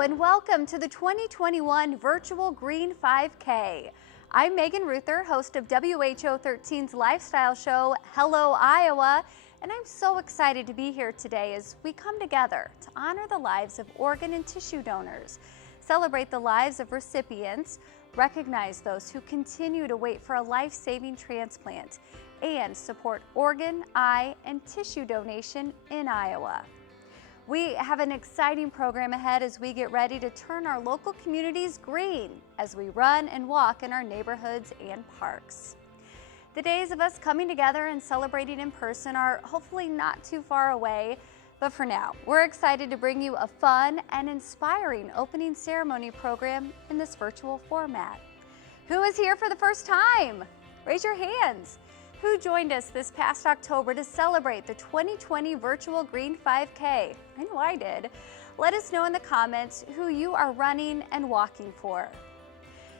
and welcome to the 2021 Virtual Green 5K. I'm Megan Ruther, host of WHO 13's lifestyle show, Hello Iowa, and I'm so excited to be here today as we come together to honor the lives of organ and tissue donors, celebrate the lives of recipients, recognize those who continue to wait for a life-saving transplant, and support organ, eye, and tissue donation in Iowa. We have an exciting program ahead as we get ready to turn our local communities green as we run and walk in our neighborhoods and parks. The days of us coming together and celebrating in person are hopefully not too far away, but for now, we're excited to bring you a fun and inspiring opening ceremony program in this virtual format. Who is here for the first time? Raise your hands. Who joined us this past October to celebrate the 2020 Virtual Green 5K? I know I did. Let us know in the comments who you are running and walking for.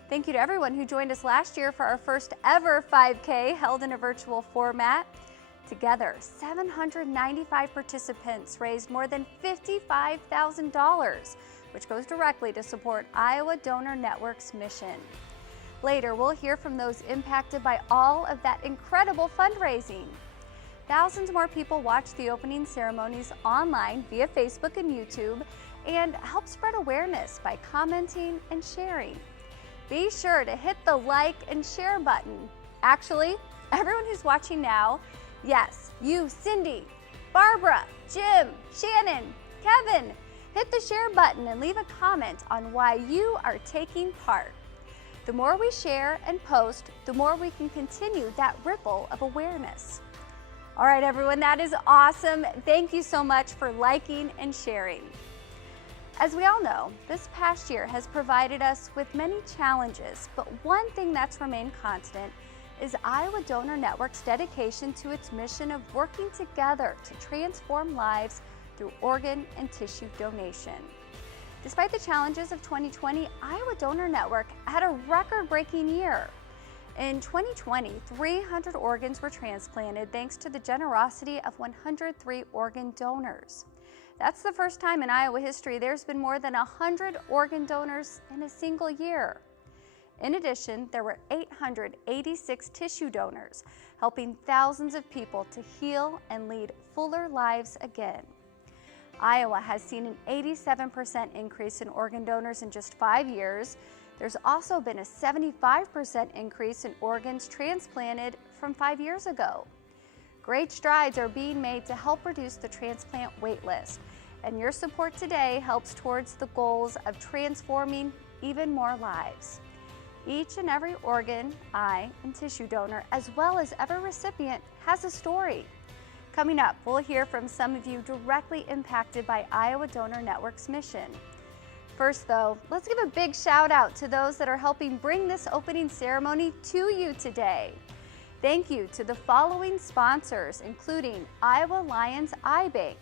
Thank you to everyone who joined us last year for our first ever 5K held in a virtual format. Together, 795 participants raised more than $55,000, which goes directly to support Iowa Donor Network's mission. Later, we'll hear from those impacted by all of that incredible fundraising. Thousands more people watched the opening ceremonies online via Facebook and YouTube and help spread awareness by commenting and sharing. Be sure to hit the like and share button. Actually, everyone who's watching now, yes, you, Cindy, Barbara, Jim, Shannon, Kevin, hit the share button and leave a comment on why you are taking part. The more we share and post, the more we can continue that ripple of awareness. All right, everyone, that is awesome. Thank you so much for liking and sharing. As we all know, this past year has provided us with many challenges, but one thing that's remained constant is Iowa Donor Network's dedication to its mission of working together to transform lives through organ and tissue donation. Despite the challenges of 2020, Iowa Donor Network had a record-breaking year. In 2020, 300 organs were transplanted thanks to the generosity of 103 organ donors. That's the first time in Iowa history there's been more than 100 organ donors in a single year. In addition, there were 886 tissue donors, helping thousands of people to heal and lead fuller lives again. Iowa has seen an 87% increase in organ donors in just 5 years. There's also been a 75% increase in organs transplanted from 5 years ago. Great strides are being made to help reduce the transplant wait list, and your support today helps towards the goals of transforming even more lives. Each and every organ, eye, and tissue donor, as well as every recipient, has a story. Coming up, we'll hear from some of you directly impacted by Iowa Donor Network's mission. First, though, let's give a big shout out to those that are helping bring this opening ceremony to you today. Thank you to the following sponsors, including Iowa Lions Eye Bank,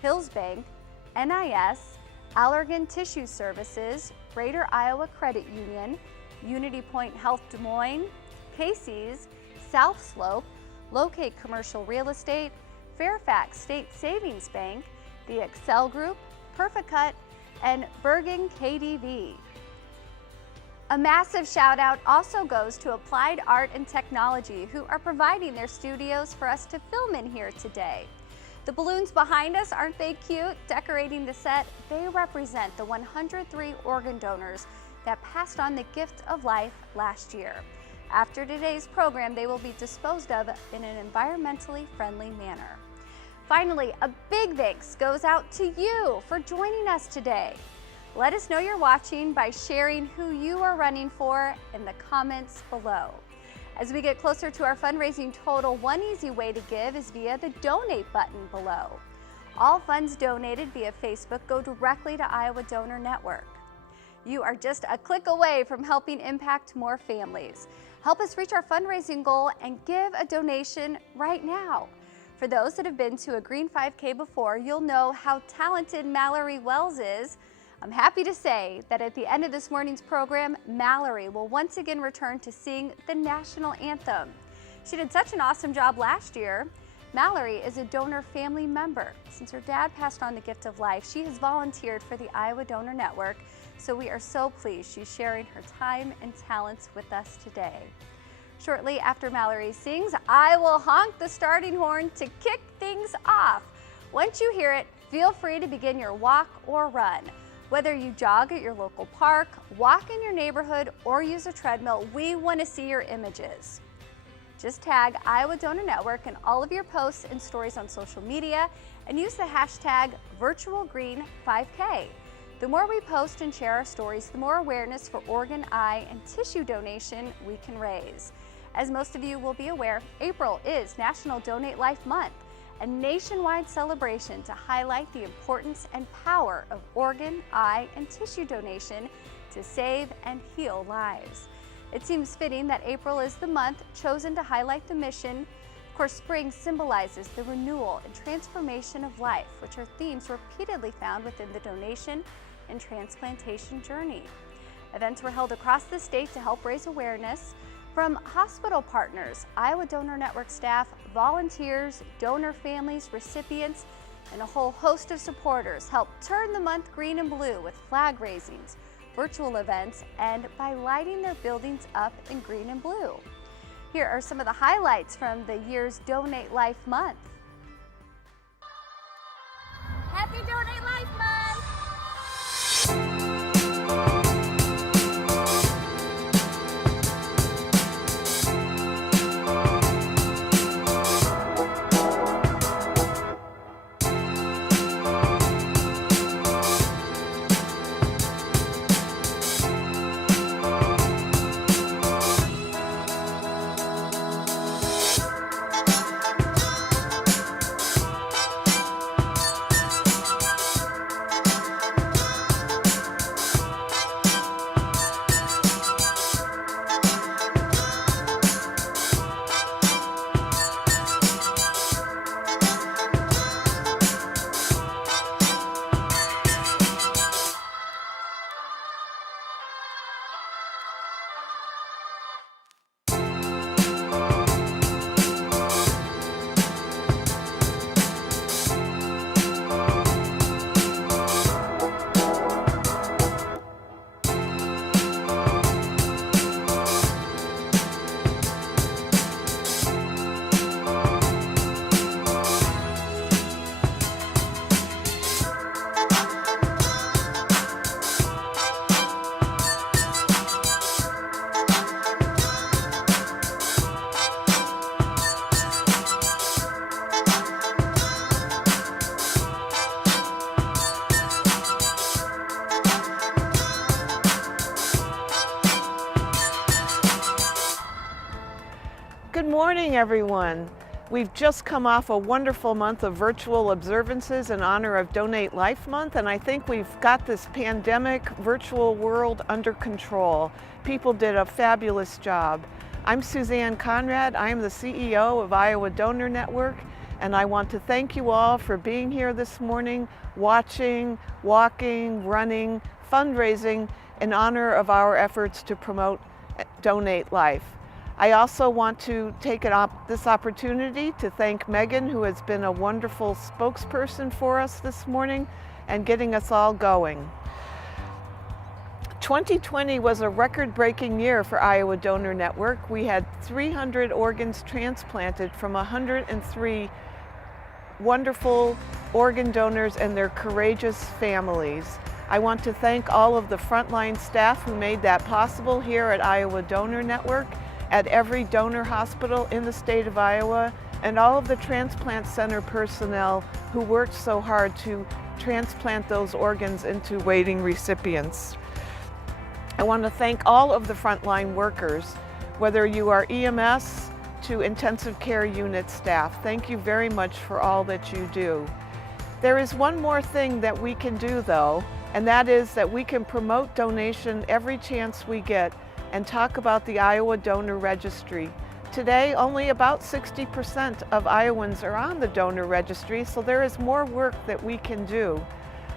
Hills Bank, NIS, Allergan Tissue Services, Greater Iowa Credit Union, Unity Point Health Des Moines, Casey's, South Slope, Locate Commercial Real Estate, Fairfax State Savings Bank, the Excel Group, Perficut, and Bergen KDV. A massive shout out also goes to Applied Art and Technology, who are providing their studios for us to film in here today. The balloons behind us, aren't they cute? Decorating the set, they represent the 103 organ donors that passed on the gift of life last year. After today's program, they will be disposed of in an environmentally friendly manner. Finally, a big thanks goes out to you for joining us today. Let us know you're watching by sharing who you are running for in the comments below. As we get closer to our fundraising total, one easy way to give is via the donate button below. All funds donated via Facebook go directly to Iowa Donor Network. You are just a click away from helping impact more families. Help us reach our fundraising goal and give a donation right now. For those that have been to a Green 5K before, you'll know how talented Mallory Wells is. I'm happy to say that at the end of this morning's program, Mallory will once again return to sing the National Anthem. She did such an awesome job last year. Mallory is a donor family member. Since her dad passed on the gift of life, she has volunteered for the Iowa Donor Network, so we are so pleased she's sharing her time and talents with us today. Shortly after Mallory sings, I will honk the starting horn to kick things off. Once you hear it, feel free to begin your walk or run. Whether you jog at your local park, walk in your neighborhood, or use a treadmill, we want to see your images. Just tag Iowa Donor Network in all of your posts and stories on social media and use the hashtag VirtualGreen5K. The more we post and share our stories, the more awareness for organ, eye, and tissue donation we can raise. As most of you will be aware, April is National Donate Life Month, a nationwide celebration to highlight the importance and power of organ, eye, and tissue donation to save and heal lives. It seems fitting that April is the month chosen to highlight the mission. Of course, spring symbolizes the renewal and transformation of life, which are themes repeatedly found within the donation and transplantation journey. Events were held across the state to help raise awareness. From hospital partners, Iowa Donor Network staff, volunteers, donor families, recipients, and a whole host of supporters helped turn the month green and blue with flag raisings, virtual events, and by lighting their buildings up in green and blue. Here are some of the highlights from the year's Donate Life Month. Happy Donate Life Month! Good morning, everyone. We've just come off a wonderful month of virtual observances in honor of Donate Life Month, and I think we've got this pandemic virtual world under control. People did a fabulous job. I'm Suzanne Conrad. I am the CEO of Iowa Donor Network, and I want to thank you all for being here this morning, watching, walking, running, fundraising in honor of our efforts to promote Donate Life. I also want to take this opportunity to thank Megan, who has been a wonderful spokesperson for us this morning and getting us all going. 2020 was a record-breaking year for Iowa Donor Network. We had 300 organs transplanted from 103 wonderful organ donors and their courageous families. I want to thank all of the frontline staff who made that possible here at Iowa Donor Network, at every donor hospital in the state of Iowa, and all of the transplant center personnel who worked so hard to transplant those organs into waiting recipients. I want to thank all of the frontline workers, whether you are EMS to intensive care unit staff. Thank you very much for all that you do. There is one more thing that we can do though, and that is that we can promote donation every chance we get and talk about the Iowa Donor Registry. Today, only about 60% of Iowans are on the donor registry, so there is more work that we can do.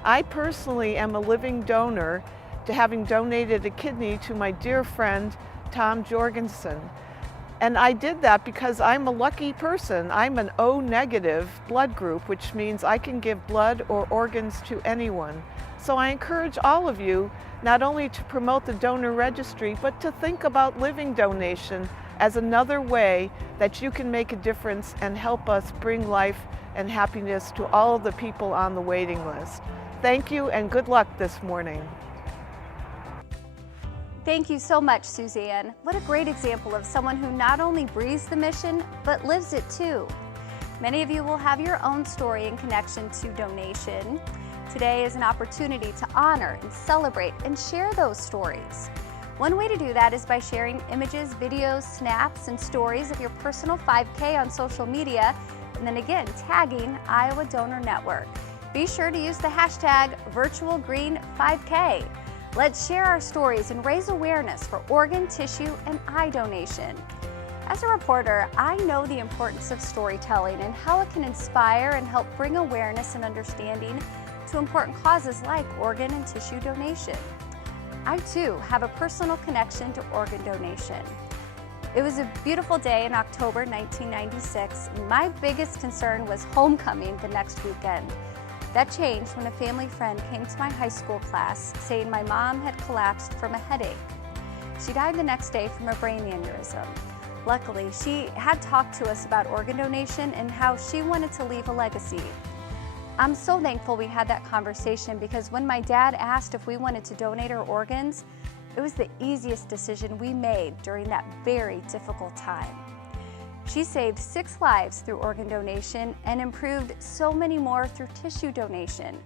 I personally am a living donor to having donated a kidney to my dear friend, Tom Jorgensen. And I did that because I'm a lucky person. I'm an O negative blood group, which means I can give blood or organs to anyone. So I encourage all of you not only to promote the donor registry, but to think about living donation as another way that you can make a difference and help us bring life and happiness to all of the people on the waiting list. Thank you and good luck this morning. Thank you so much, Suzanne. What a great example of someone who not only breathes the mission, but lives it too. Many of you will have your own story in connection to donation. Today is an opportunity to honor and celebrate and share those stories. One way to do that is by sharing images, videos, snaps, and stories of your personal 5K on social media, and then again, tagging Iowa Donor Network. Be sure to use the hashtag #VirtualGreen5K. Let's share our stories and raise awareness for organ, tissue, and eye donation. As a reporter, I know the importance of storytelling and how it can inspire and help bring awareness and understanding to important causes like organ and tissue donation. I too have a personal connection to organ donation. It was a beautiful day in October 1996, and my biggest concern was homecoming the next weekend. That changed when a family friend came to my high school class saying my mom had collapsed from a headache. She died the next day from a brain aneurysm. Luckily, she had talked to us about organ donation and how she wanted to leave a legacy. I'm so thankful we had that conversation because when my dad asked if we wanted to donate our organs, it was the easiest decision we made during that very difficult time. She saved 6 lives through organ donation and improved so many more through tissue donation.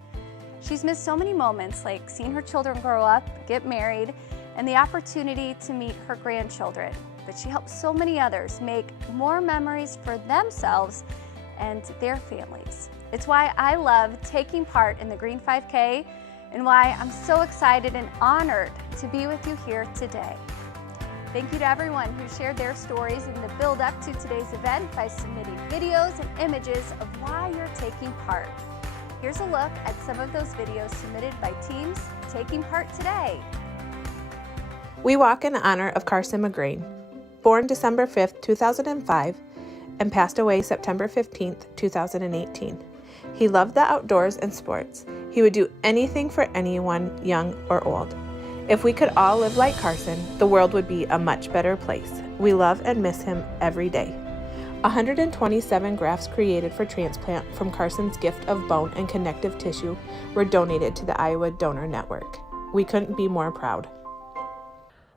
She's missed so many moments like seeing her children grow up, get married, and the opportunity to meet her grandchildren. But she helped so many others make more memories for themselves and their families. It's why I love taking part in the Green 5K and why I'm so excited and honored to be with you here today. Thank you to everyone who shared their stories in the build up to today's event by submitting videos and images of why you're taking part. Here's a look at some of those videos submitted by teams taking part today. We walk in honor of Carson McGrain, born December 5th, 2005, and passed away September 15th, 2018. He loved the outdoors and sports. He would do anything for anyone, young or old. If we could all live like Carson, the world would be a much better place. We love and miss him every day. 127 grafts created for transplant from Carson's gift of bone and connective tissue were donated to the Iowa Donor Network. We couldn't be more proud.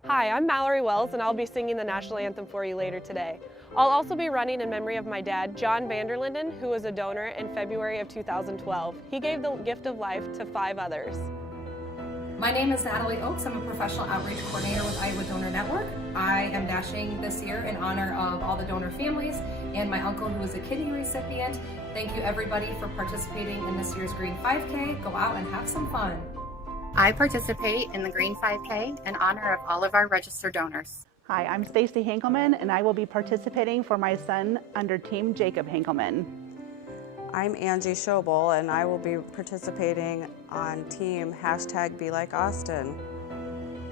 Hi, I'm Mallory Wells, and I'll be singing the National Anthem for you later today. I'll also be running in memory of my dad, John Vanderlinden, who was a donor in February of 2012. He gave the gift of life to 5 others. My name is Natalie Oaks. I'm a professional outreach coordinator with Iowa Donor Network. I am dashing this year in honor of all the donor families and my uncle who was a kidney recipient. Thank you everybody for participating in this year's Green 5K. Go out and have some fun. I participate in the Green 5K in honor of all of our registered donors. Hi, I'm Stacy Hankelman, and I will be participating for my son under Team Jacob Hankelman. I'm Angie Schobel, and I will be participating on Team #BeLikeAustin.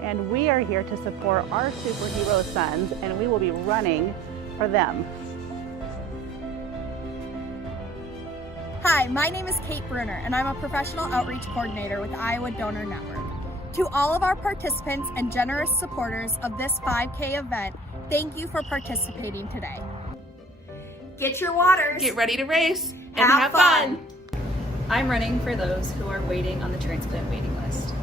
And we are here to support our superhero sons, and we will be running for them. Hi, my name is Kate Bruner, and I'm a professional outreach coordinator with Iowa Donor Network. To all of our participants and generous supporters of this 5K event, thank you for participating today. Get your waters. Get ready to race and have fun. I'm running for those who are waiting on the transplant waiting list.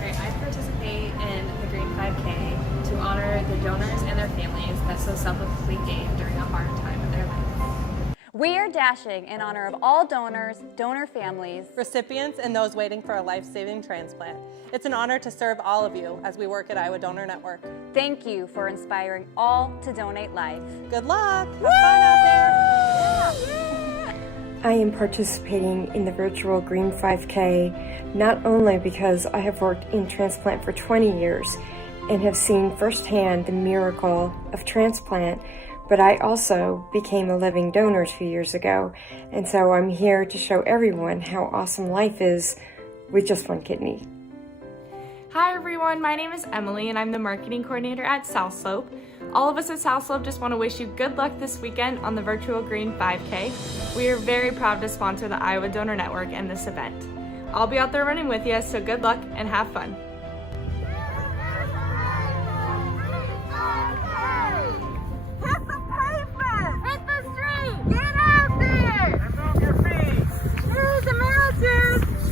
I participate in the Green 5K to honor the donors and their families that so selflessly gave during a hard time in their life. We are dashing in honor of all donors, donor families, recipients, and those waiting for a life-saving transplant. It's an honor to serve all of you as we work at Iowa Donor Network. Thank you for inspiring all to donate life. Good luck. Have fun out there. Yeah. I am participating in the virtual Green 5K not only because I have worked in transplant for 20 years and have seen firsthand the miracle of transplant, But I also became a living donor 2 years ago, and so I'm here to show everyone how awesome life is with just one kidney. Hi everyone, my name is Emily and I'm the marketing coordinator at South Slope. All of us at South Slope just want to wish you good luck this weekend on the virtual Green 5K. We are very proud to sponsor the Iowa Donor Network and this event. I'll be out there running with you, so good luck and have fun.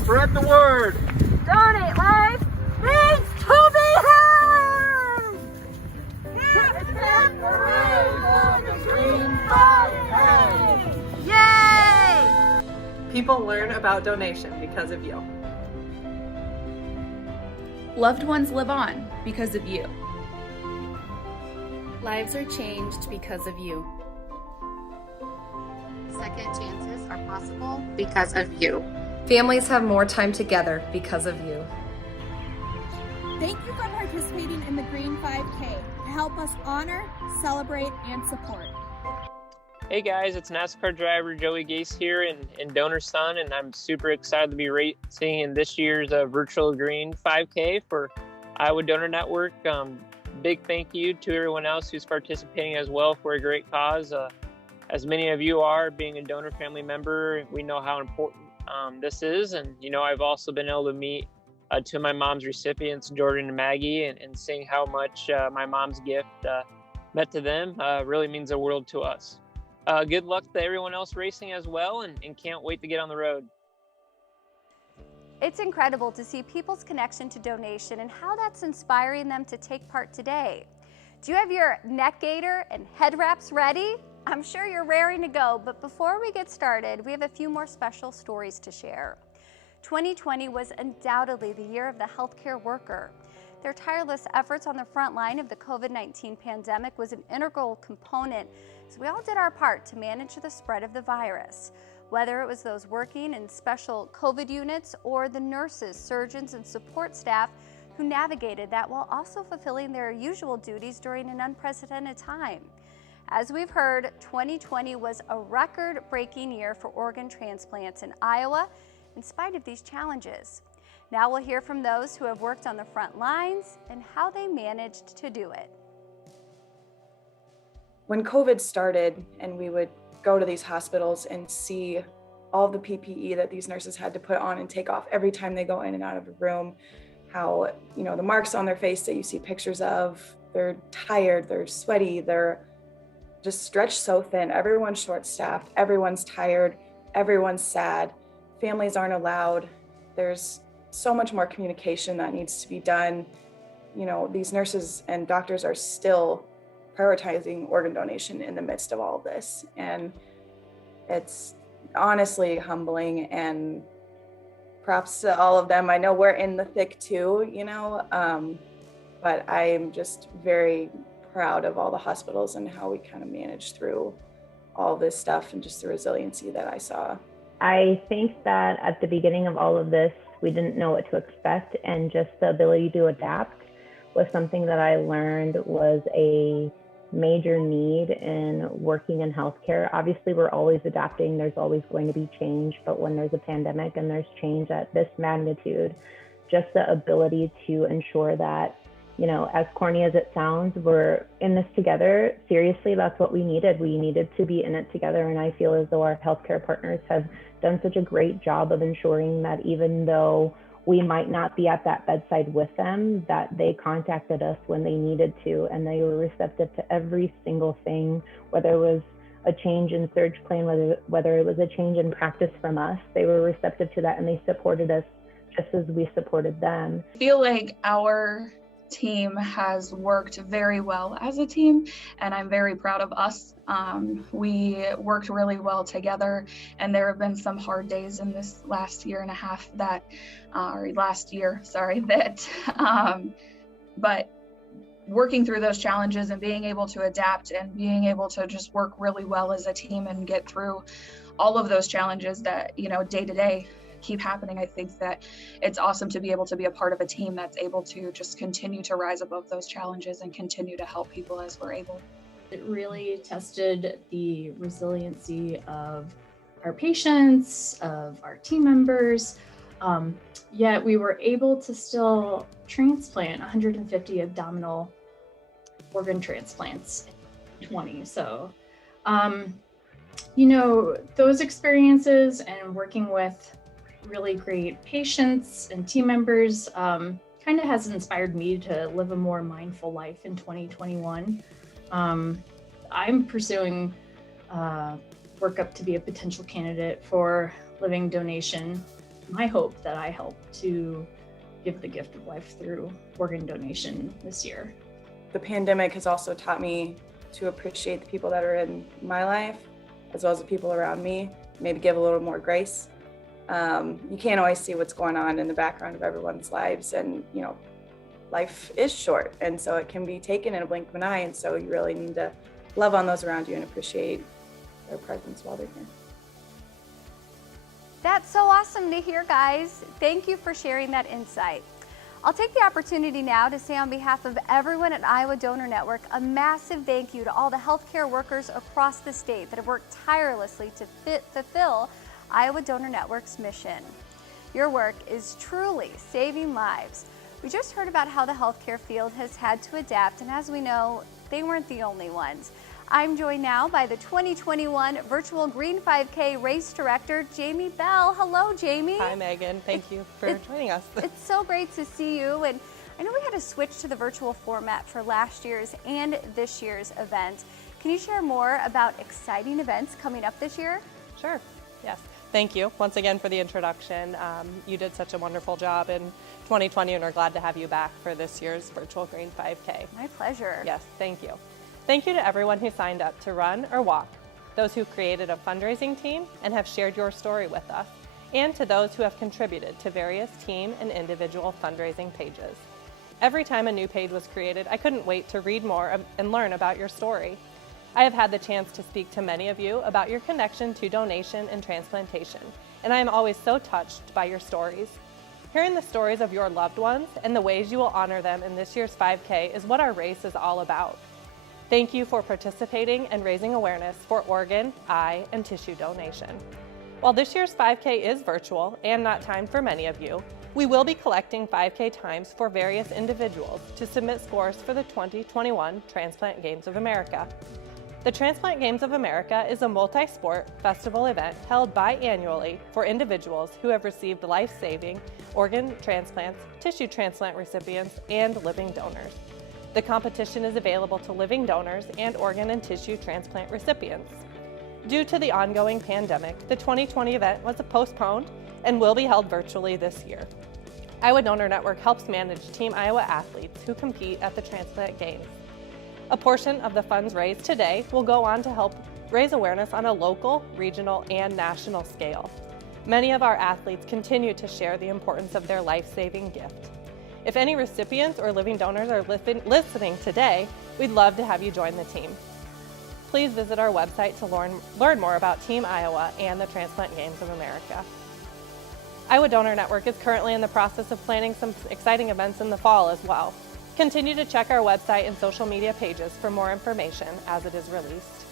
Spread the word. Donate life needs to be heard. Yay! People learn about donation because of you. Loved ones live on because of you. Lives are changed because of you. Second chances are possible because of you. Families have more time together because of you. Thank you for participating in the Green 5K to help us honor, celebrate, and support. Hey guys, it's NASCAR driver Joey Gase here in Donor Sun, and I'm super excited to be racing in this year's virtual Green 5K for Iowa Donor Network. Big thank you to everyone else who's participating as well for a great cause. As many of you are, being a donor family member, we know how important this is, and I've also been able to meet two of my mom's recipients, Jordan and Maggie, and seeing how much my mom's gift meant to them really means the world to us. Good luck to everyone else racing as well, and can't wait to get on the road. It's incredible to see people's connection to donation and how that's inspiring them to take part today. Do you have your neck gaiter and head wraps ready? I'm sure you're raring to go, but before we get started, we have a few more special stories to share. 2020 was undoubtedly the year of the healthcare worker. Their tireless efforts on the front line of the COVID-19 pandemic was an integral component, so we all did our part to manage the spread of the virus. Whether it was those working in special COVID units or the nurses, surgeons, and support staff who navigated that while also fulfilling their usual duties during an unprecedented time. As we've heard, 2020 was a record-breaking year for organ transplants in Iowa, in spite of these challenges. Now we'll hear from those who have worked on the front lines and how they managed to do it. When COVID started and we would go to these hospitals and see all the PPE that these nurses had to put on and take off every time they go in and out of a room, how, the marks on their face that you see pictures of, they're tired, they're sweaty, they're just stretched so thin. Everyone's short-staffed, everyone's tired, everyone's sad, families aren't allowed. There's so much more communication that needs to be done. These nurses and doctors are still prioritizing organ donation in the midst of all of this. And it's honestly humbling, and props to all of them. I know we're in the thick too, but I'm just very proud of all the hospitals and how we kind of managed through all this stuff and just the resiliency that I saw. I think that at the beginning of all of this, we didn't know what to expect, and just the ability to adapt was something that I learned was a major need in working in healthcare. Obviously, we're always adapting. There's always going to be change, but when there's a pandemic and there's change at this magnitude, just the ability to ensure that, as corny as it sounds, we're in this together. Seriously, that's what we needed. We needed to be in it together. And I feel as though our healthcare partners have done such a great job of ensuring that even though we might not be at that bedside with them, that they contacted us when they needed to, and they were receptive to every single thing, whether it was a change in surge plan, whether it was a change in practice from us. They were receptive to that, and they supported us just as we supported them. I feel like our team has worked very well as a team, and I'm very proud of us. We worked really well together, and there have been some hard days in this last year and a half that, but working through those challenges and being able to adapt and being able to just work really well as a team and get through all of those challenges that, day to day keep happening. I think that it's awesome to be able to be a part of a team that's able to just continue to rise above those challenges and continue to help people as we're able. It really tested the resiliency of our patients, of our team members, yet we were able to still transplant 150 abdominal organ transplants in 20. So, those experiences and working with really great patients and team members kind of has inspired me to live a more mindful life in 2021. I'm pursuing work up to be a potential candidate for living donation. My hope that I help to give the gift of life through organ donation this year. The pandemic has also taught me to appreciate the people that are in my life, as well as the people around me, maybe give a little more grace. You can't always see what's going on in the background of everyone's lives, and life is short, and so it can be taken in a blink of an eye, and so you really need to love on those around you and appreciate their presence while they're here. That's so awesome to hear, guys. Thank you for sharing that insight. I'll take the opportunity now to say on behalf of everyone at Iowa Donor Network, a massive thank you to all the healthcare workers across the state that have worked tirelessly to fulfill Iowa Donor Network's mission. Your work is truly saving lives. We just heard about how the healthcare field has had to adapt, and as we know, they weren't the only ones. I'm joined now by the 2021 Virtual Green 5K Race Director, Jamie Bell. Hello, Jamie. Hi, Megan. Thank you for joining us. It's so great to see you. And I know we had to switch to the virtual format for last year's and this year's event. Can you share more about exciting events coming up this year? Sure. Yes. Thank you once again for the introduction. You did such a wonderful job in 2020, and we're glad to have you back for this year's Virtual Green 5K. My pleasure. Yes, thank you. Thank you to everyone who signed up to run or walk, those who created a fundraising team and have shared your story with us, and to those who have contributed to various team and individual fundraising pages. Every time a new page was created, I couldn't wait to read more and learn about your story. I have had the chance to speak to many of you about your connection to donation and transplantation, and I am always so touched by your stories. Hearing the stories of your loved ones and the ways you will honor them in this year's 5K is what our race is all about. Thank you for participating and raising awareness for organ, eye, and tissue donation. While this year's 5K is virtual and not timed for many of you, we will be collecting 5K times for various individuals to submit scores for the 2021 Transplant Games of America. The Transplant Games of America is a multi-sport festival event held biannually for individuals who have received life-saving organ transplants, tissue transplant recipients, and living donors. The competition is available to living donors and organ and tissue transplant recipients. Due to the ongoing pandemic, the 2020 event was postponed and will be held virtually this year. Iowa Donor Network helps manage Team Iowa athletes who compete at the Transplant Games. A portion of the funds raised today will go on to help raise awareness on a local, regional, and national scale. Many of our athletes continue to share the importance of their life-saving gift. If any recipients or living donors are listening today, we'd love to have you join the team. Please visit our website to learn more about Team Iowa and the Transplant Games of America. Iowa Donor Network is currently in the process of planning some exciting events in the fall as well. Continue to check our website and social media pages for more information as it is released.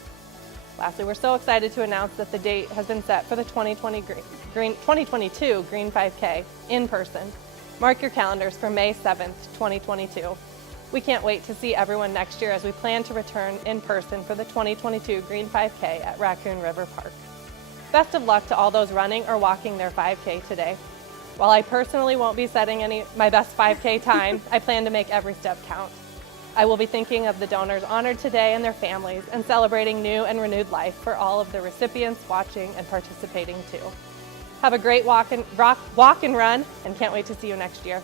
Lastly, we're so excited to announce that the date has been set for the 2022 Green 5K in person. Mark your calendars for May 7th, 2022. We can't wait to see everyone next year as we plan to return in person for the 2022 Green 5K at Raccoon River Park. Best of luck to all those running or walking their 5K today. While I personally won't be setting my best 5K time, I plan to make every step count. I will be thinking of the donors honored today and their families and celebrating new and renewed life for all of the recipients watching and participating too. Have a great walk and run, and can't wait to see you next year.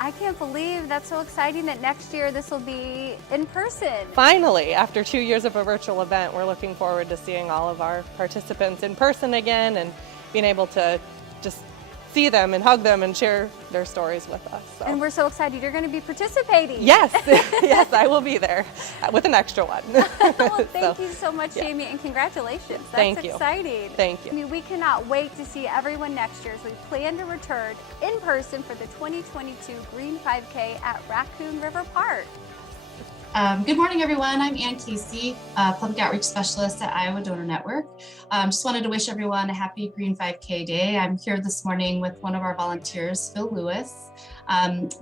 I can't believe that's so exciting that next year this will be in person. Finally, after 2 years of a virtual event, we're looking forward to seeing all of our participants in person again and being able to just see them and hug them and share their stories with us. So. And we're so excited you're going to be participating. Yes, yes, I will be there with an extra one. Well, thank you so much, Jamie, and congratulations. That's exciting. Thank you. I mean, we cannot wait to see everyone next year as we plan to return in person for the 2022 Green 5K at Raccoon River Park. Good morning, everyone. I'm Ann Casey, Public Outreach Specialist at Iowa Donor Network. Just wanted to wish everyone a happy Green 5K Day. I'm here this morning with one of our volunteers, Phil Lewis.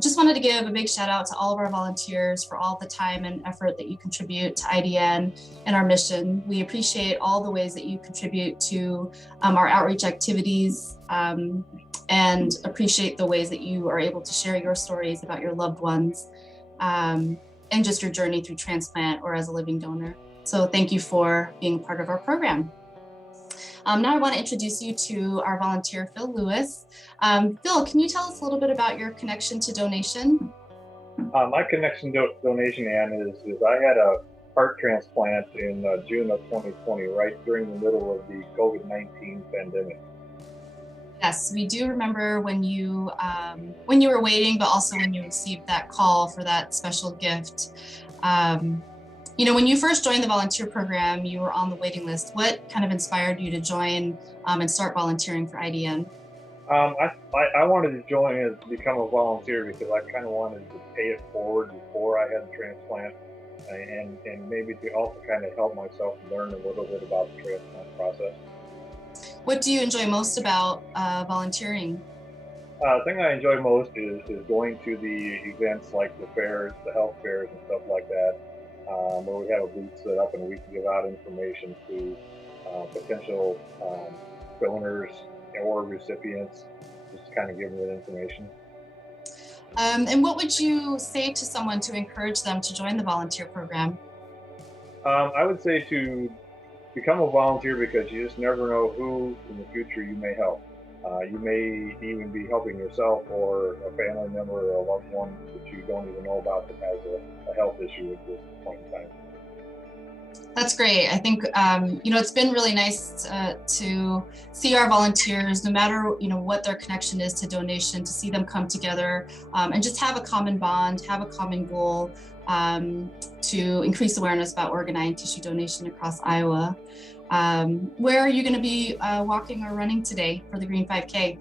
Just wanted to give a big shout out to all of our volunteers for all the time and effort that you contribute to IDN and our mission. We appreciate all the ways that you contribute to our outreach activities and appreciate the ways that you are able to share your stories about your loved ones. And just your journey through transplant or as a living donor. So thank you for being part of our program. Now I want to introduce you to our volunteer, Phil Lewis. Phil, can you tell us a little bit about your connection to donation? My connection to donation, Ann, is I had a heart transplant in June of 2020, right during the middle of the COVID-19 pandemic. Yes, we do remember when you were waiting, but also when you received that call for that special gift. You know, when you first joined the volunteer program, you were on the waiting list. What kind of inspired you to join and start volunteering for IDN? I wanted to join and become a volunteer because I kind of wanted to pay it forward before I had the transplant, and maybe to also kind of help myself learn a little bit about the transplant process. What do you enjoy most about volunteering? The thing I enjoy most is going to the events like the fairs, the health fairs and stuff like that, where we have a booth set up and we can give out information to potential donors or recipients, just kind of give them that information. And what would you say to someone to encourage them to join the volunteer program? I would say to become a volunteer because you just never know who in the future you may help. You may even be helping yourself or a family member or a loved one that you don't even know about that has a health issue at this point in time. That's great. I think, you know, it's been really nice to see our volunteers, no matter, you know, what their connection is to donation, to see them come together and just have a common bond, have a common goal to increase awareness about organ, eye, and tissue donation across Iowa. Where are you going to be walking or running today for the Green 5K?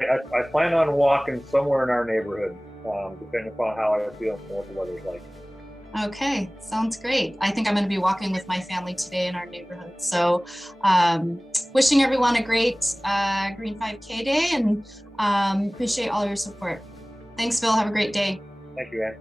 I plan on walking somewhere in our neighborhood, depending upon how I feel and what the weather's like. Okay, sounds great. I think I'm going to be walking with my family today in our neighborhood. So wishing everyone a great Green 5K day and appreciate all your support. Thanks, Phil. Have a great day. Thank you, Ann.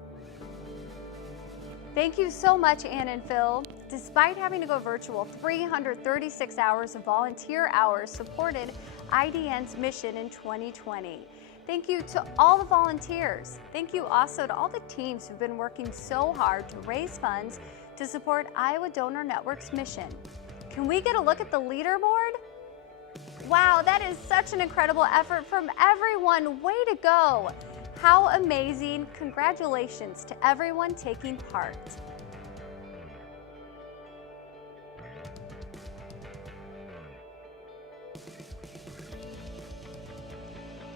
Thank you so much, Ann and Phil. Despite having to go virtual, 336 hours of volunteer hours supported IDN's mission in 2020. Thank you to all the volunteers. Thank you also to all the teams who've been working so hard to raise funds to support Iowa Donor Network's mission. Can we get a look at the leaderboard? Wow, that is such an incredible effort from everyone. Way to go. How amazing. Congratulations to everyone taking part.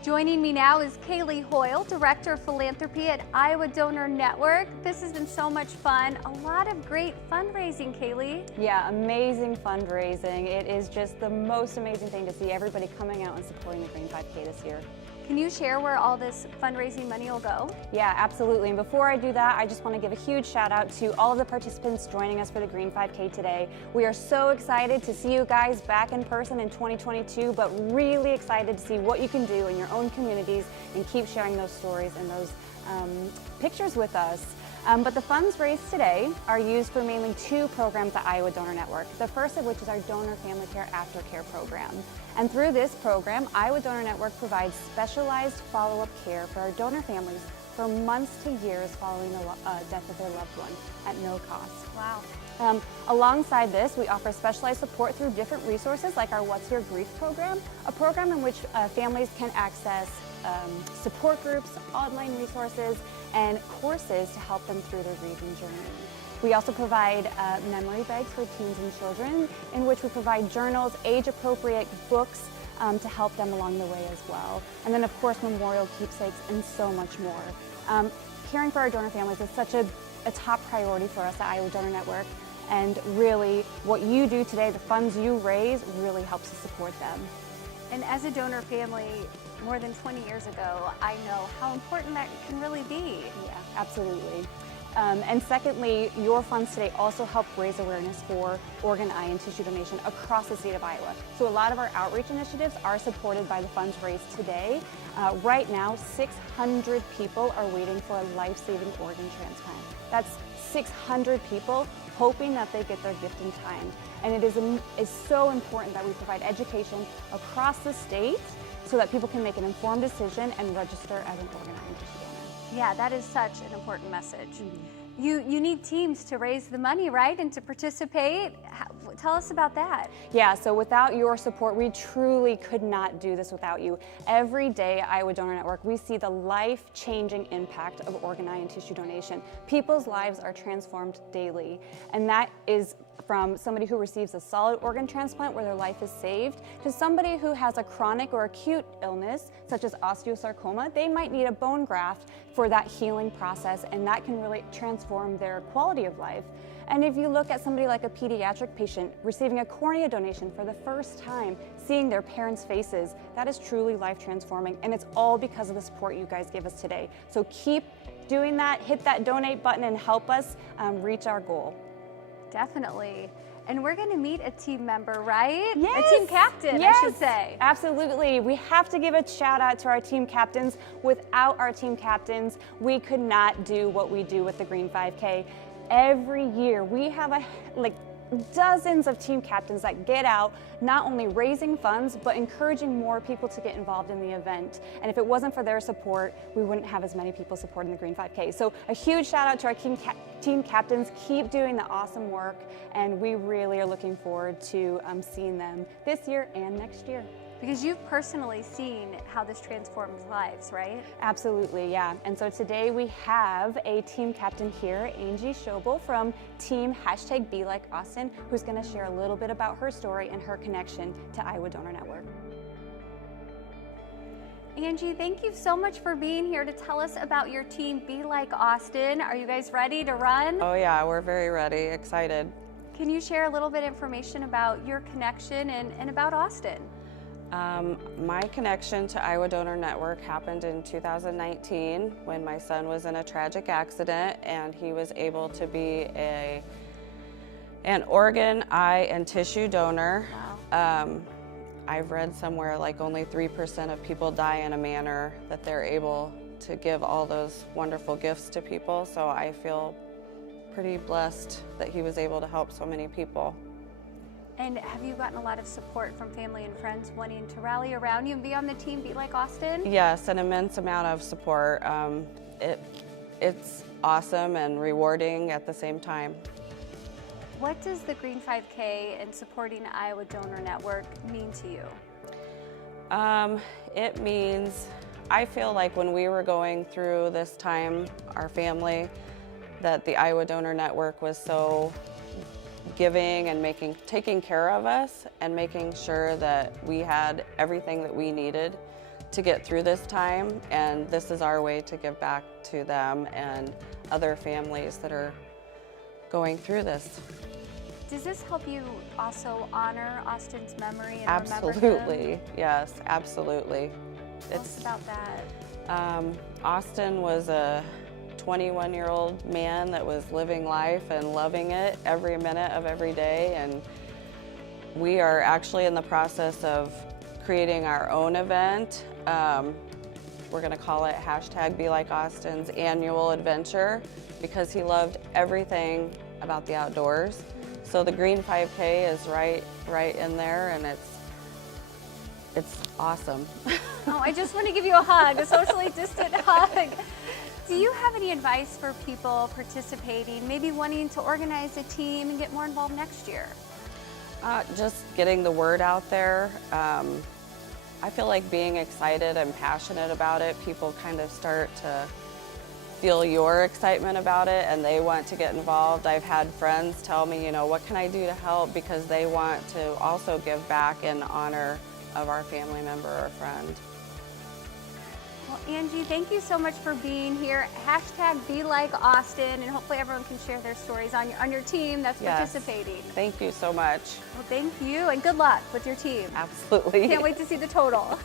Joining me now is Kaylee Hoyle, Director of Philanthropy at Iowa Donor Network. This has been so much fun. A lot of great fundraising, Kaylee. Yeah, amazing fundraising. It is just the most amazing thing to see everybody coming out and supporting the Green 5K this year. Can you share where all this fundraising money will go? Yeah, absolutely. And before I do that, I just want to give a huge shout out to all of the participants joining us for the Green 5K today. We are so excited to see you guys back in person in 2022, but really excited to see what you can do in your own communities and keep sharing those stories and those pictures with us. But the funds raised today are used for mainly two programs at Iowa Donor Network, the first of which is our Donor Family Care Aftercare program. And through this program, Iowa Donor Network provides specialized follow-up care for our donor families for months to years following the death of their loved one at no cost. Wow. Alongside this, we offer specialized support through different resources like our What's Your Grief program, a program in which families can access support groups, online resources, and courses to help them through their grieving journey. We also provide memory bags for teens and children, in which we provide journals, age-appropriate books to help them along the way as well. And then, of course, memorial keepsakes and so much more. Caring for our donor families is such a top priority for us at Iowa Donor Network. And really, what you do today, the funds you raise, really helps to support them. And as a donor family, more than 20 years ago, I know how important that can really be. Yeah, absolutely. And secondly, your funds today also help raise awareness for organ, eye, and tissue donation across the state of Iowa. So a lot of our outreach initiatives are supported by the funds raised today. Right now, 600 people are waiting for a life-saving organ transplant. That's 600 people hoping that they get their gift in time. And it is so important that we provide education across the state so that people can make an informed decision and register as an organ, eye, and tissue donor. Yeah, that is such an important message. You need teams to raise the money, right, and to participate. Tell us about that. Yeah, so without your support, we truly could not do this without you. Every day, Iowa Donor Network, we see the life-changing impact of organ, eye, and tissue donation. People's lives are transformed daily, and that is from somebody who receives a solid organ transplant where their life is saved to somebody who has a chronic or acute illness such as osteosarcoma. They might need a bone graft for that healing process, and that can really transform their quality of life. And if you look at somebody like a pediatric patient receiving a cornea donation for the first time, seeing their parents' faces, that is truly life transforming, and it's all because of the support you guys give us today. So keep doing that, hit that donate button and help us reach our goal. Definitely. And we're going to meet a team member, right? Yes. A team captain, yes. I should say. Absolutely. We have to give a shout out to our team captains. Without our team captains, we could not do what we do with the Green 5K. Every year, we have dozens of team captains that get out, not only raising funds, but encouraging more people to get involved in the event. And if it wasn't for their support, we wouldn't have as many people supporting the Green 5K. So a huge shout out to our team captains. Keep doing the awesome work, and we really are looking forward to seeing them this year and next year. Because you've personally seen how this transforms lives, right? Absolutely, yeah. And so today we have a team captain here, Angie Schobel from team #BeLikeAustin, who's going to share a little bit about her story and her connection to Iowa Donor Network. Angie, thank you so much for being here to tell us about your team, Be Like Austin. Are you guys ready to run? Oh yeah, we're very ready, excited. Can you share a little bit of information about your connection and about Austin? My connection to Iowa Donor Network happened in 2019 when my son was in a tragic accident and he was able to be an organ, eye, and tissue donor. Wow. I've read somewhere like only 3% of people die in a manner that they're able to give all those wonderful gifts to people, so I feel pretty blessed that he was able to help so many people. And have you gotten a lot of support from family and friends wanting to rally around you and be on the team Be Like Austin? Yes, an immense amount of support. It's awesome and rewarding at the same time. What does the Green 5K and supporting Iowa Donor Network mean to you? It means, I feel like when we were going through this time, our family, that the Iowa Donor Network was so giving and taking care of us and making sure that we had everything that we needed to get through this time, and this is our way to give back to them and other families that are going through this. Does this help you also honor Austin's memory and Absolutely, remember him? Yes, absolutely. Tell us about that. Austin was a 21-year-old man that was living life and loving it every minute of every day, and we are actually in the process of creating our own event. We're going to call it #BeLikeAustin's annual adventure because he loved everything about the outdoors. So the Green 5K is right in there, and it's awesome. Oh, I just want to give you a hug, a socially distant hug. Do you have any advice for people participating, maybe wanting to organize a team and get more involved next year? Just getting the word out there. I feel like being excited and passionate about it, people kind of start to feel your excitement about it and they want to get involved. I've had friends tell me, what can I do to help, because they want to also give back in honor of our family member or friend. Well, Angie, thank you so much for being here. #BeLikeAustin, and hopefully everyone can share their stories on your team that's participating. Thank you so much. Well, thank you, and good luck with your team. Absolutely. Can't wait to see the total.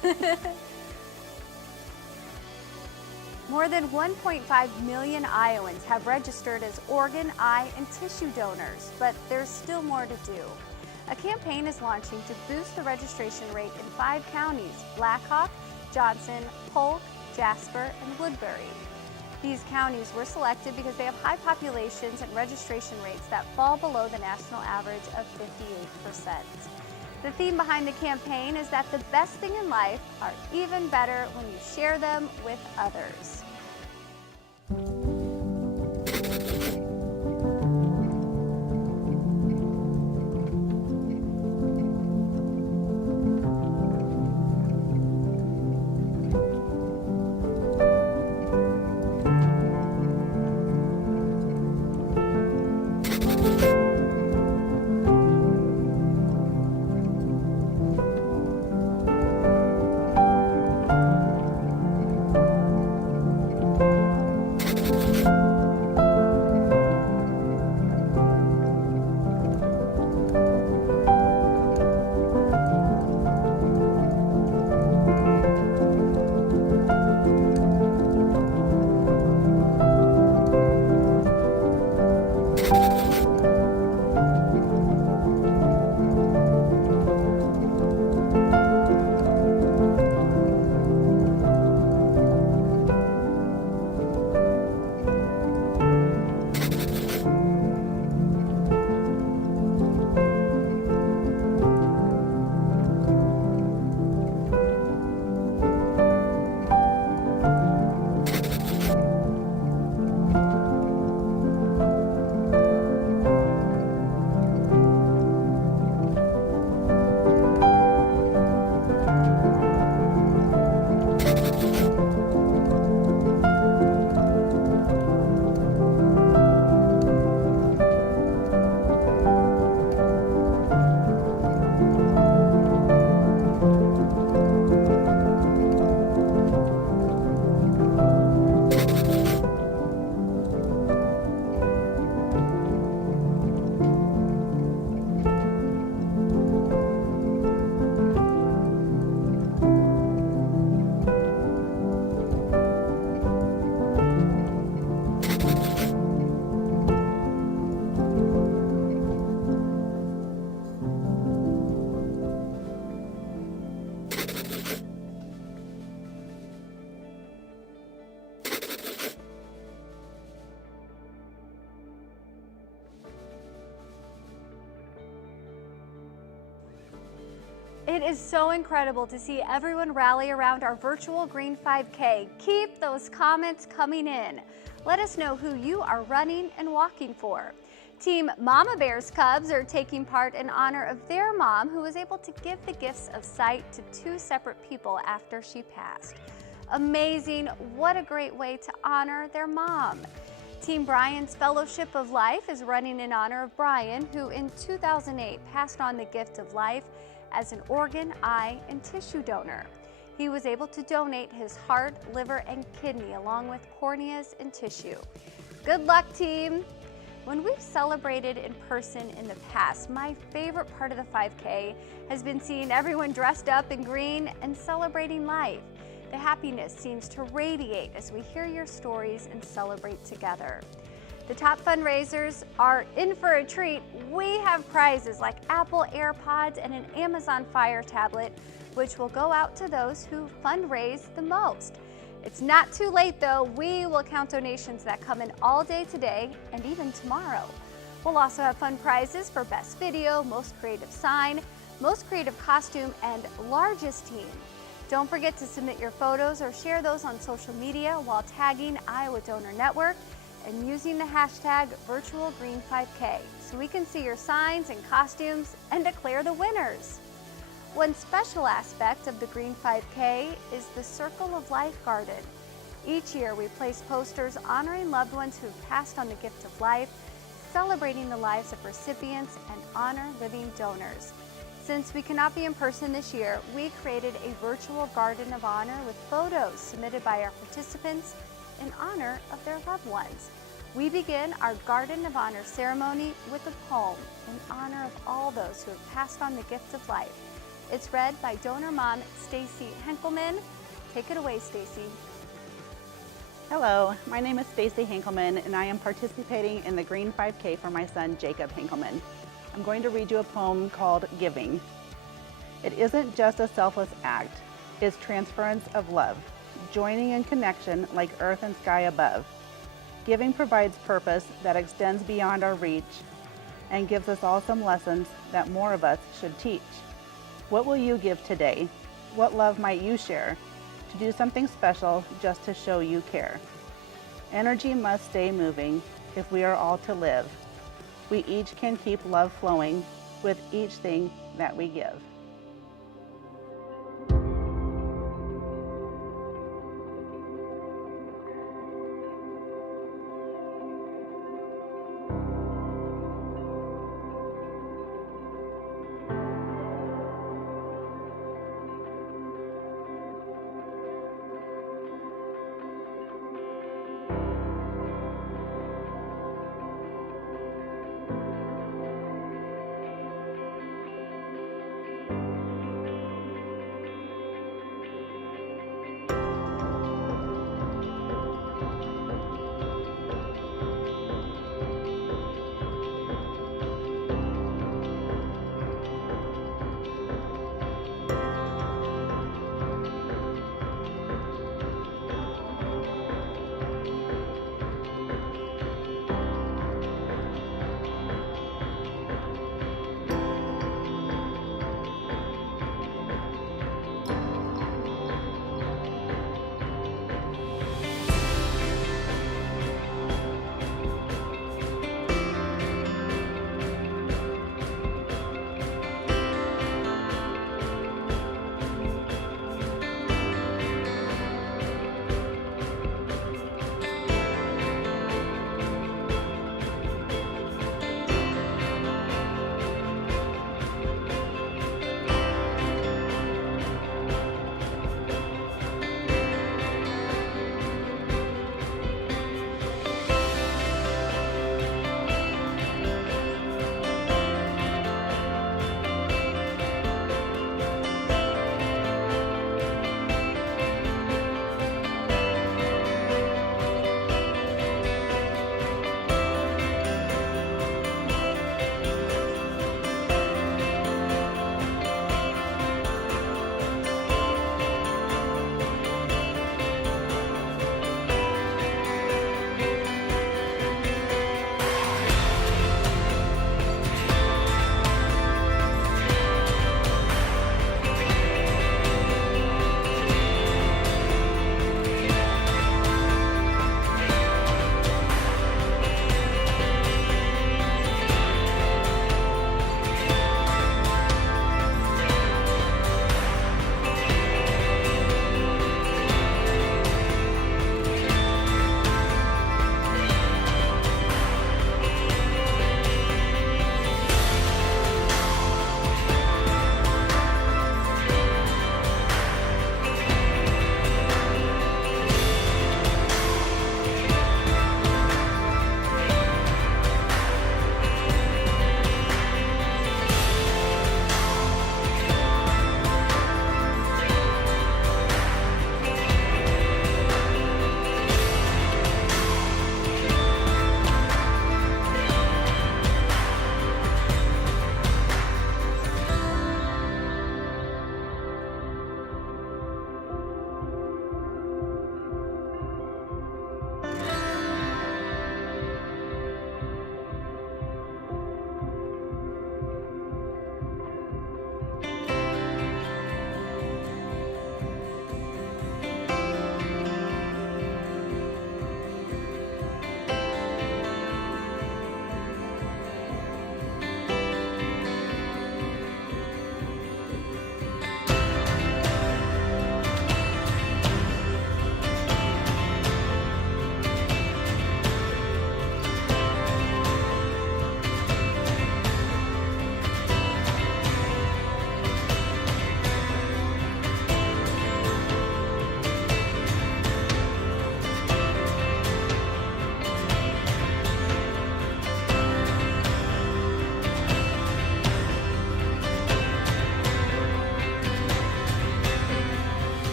More than 1.5 million Iowans have registered as organ, eye, and tissue donors, but there's still more to do. A campaign is launching to boost the registration rate in 5 counties: Blackhawk, Johnson, Polk, Jasper, and Woodbury. These counties were selected because they have high populations and registration rates that fall below the national average of 58%. The theme behind the campaign is that the best thing in life are even better when you share them with others. It is so incredible to see everyone rally around our virtual Green 5K. Keep those comments coming in. Let us know who you are running and walking for. Team Mama Bears Cubs are taking part in honor of their mom, who was able to give the gifts of sight to 2 separate people after she passed. Amazing. What a great way to honor their mom. Team Brian's Fellowship of Life is running in honor of Brian, who in 2008 passed on the gift of life as an organ, eye, and tissue donor. He was able to donate his heart, liver, and kidney along with corneas and tissue. Good luck, team! When we've celebrated in person in the past, my favorite part of the 5K has been seeing everyone dressed up in green and celebrating life. The happiness seems to radiate as we hear your stories and celebrate together. The top fundraisers are in for a treat. We have prizes like Apple AirPods and an Amazon Fire tablet, which will go out to those who fundraise the most. It's not too late though. We will count donations that come in all day today and even tomorrow. We'll also have fun prizes for Best Video, Most Creative Sign, Most Creative Costume, and Largest Team. Don't forget to submit your photos or share those on social media while tagging Iowa Donor Network and using the hashtag #VirtualGreen5K so we can see your signs and costumes and declare the winners. One special aspect of the Green 5K is the Circle of Lifeguarded. Each year we place posters honoring loved ones who have passed on the gift of life, celebrating the lives of recipients, and honor living donors. Since we cannot be in person this year, we created a virtual Garden of Honor with photos submitted by our participants in honor of their loved ones. We begin our Garden of Honor ceremony with a poem in honor of all those who have passed on the gift of life. It's read by donor mom Stacy Henkelman. Take it away, Stacy. Hello, my name is Stacy Hankelman and I am participating in the Green 5K for my son Jacob Hankelman. I'm going to read you a poem called Giving. It isn't just a selfless act, it's transference of love, joining in connection like earth and sky above. Giving provides purpose that extends beyond our reach and gives us all some lessons that more of us should teach. What will you give today? What love might you share? To do something special just to show you care. Energy must stay moving if we are all to live. We each can keep love flowing with each thing that we give.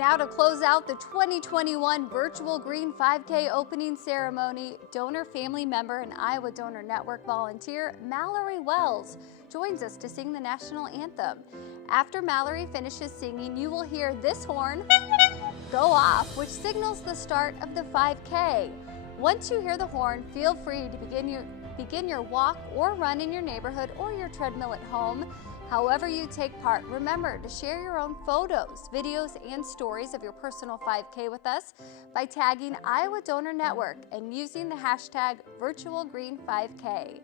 Now to close out the 2021 virtual Green 5K opening ceremony, donor family member and Iowa Donor Network volunteer Mallory Wells joins us to sing the National Anthem. After Mallory finishes singing, you will hear this horn go off, which signals the start of the 5K. Once you hear the horn, feel free to begin your walk or run in your neighborhood or your treadmill at home. However you take part, remember to share your own photos, videos, and stories of your personal 5K with us by tagging Iowa Donor Network and using the hashtag VirtualGreen5K.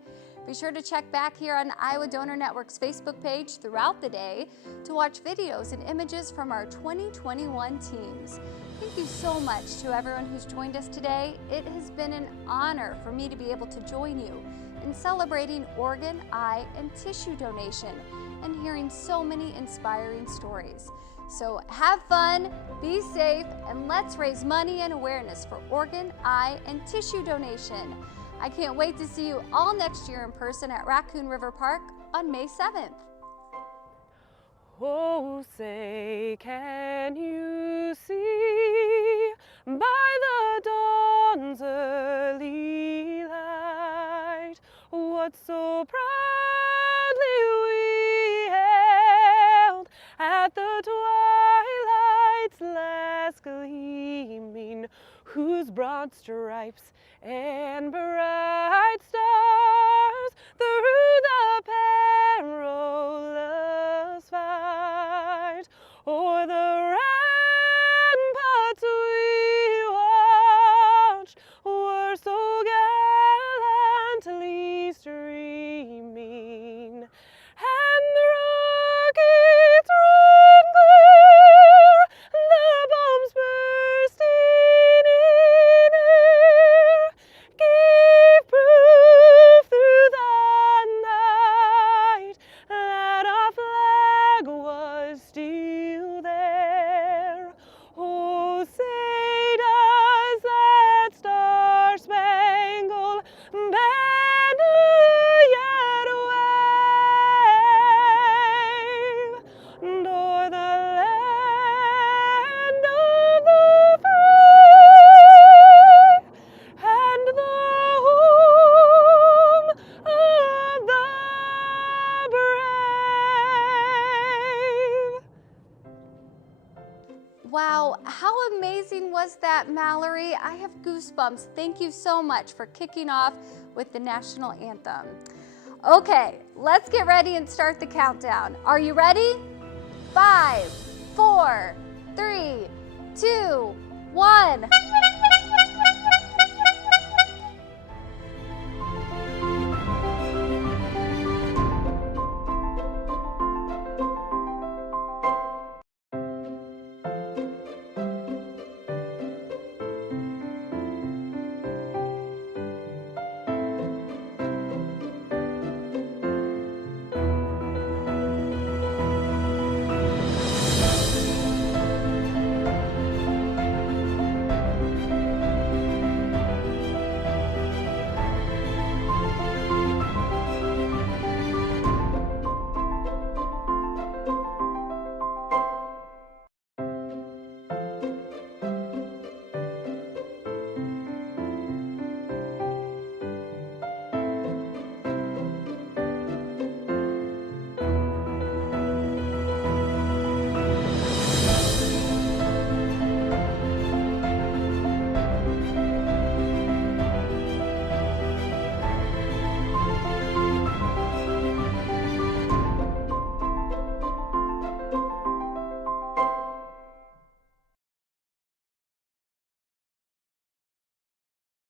Be sure to check back here on Iowa Donor Network's Facebook page throughout the day to watch videos and images from our 2021 teams. Thank you so much to everyone who's joined us today. It has been an honor for me to be able to join you in celebrating organ, eye, and tissue donation and hearing so many inspiring stories. So have fun, be safe, and let's raise money and awareness for organ, eye, and tissue donation. I can't wait to see you all next year in person at Raccoon River Park on May 7th. Oh, say, can you see by the dawn's early light what so proudly we hailed at the twilight's last gleaming, whose broad stripes and bright stars through the perilous fight o'er the ramparts we watched were so gallantly streaming, and the rockets ran clear, the bombs bursting in air gave proof through the night that our flag was still there. Oh, say does that star-spangled banner yet wave o'er the land of the free and the home of the brave? Wow, how amazing was that, Mallory? I have goosebumps. Thank you so much for kicking off with the National Anthem. Okay, let's get ready and start the countdown. Are you ready? 5, 4, 3, 2, 1.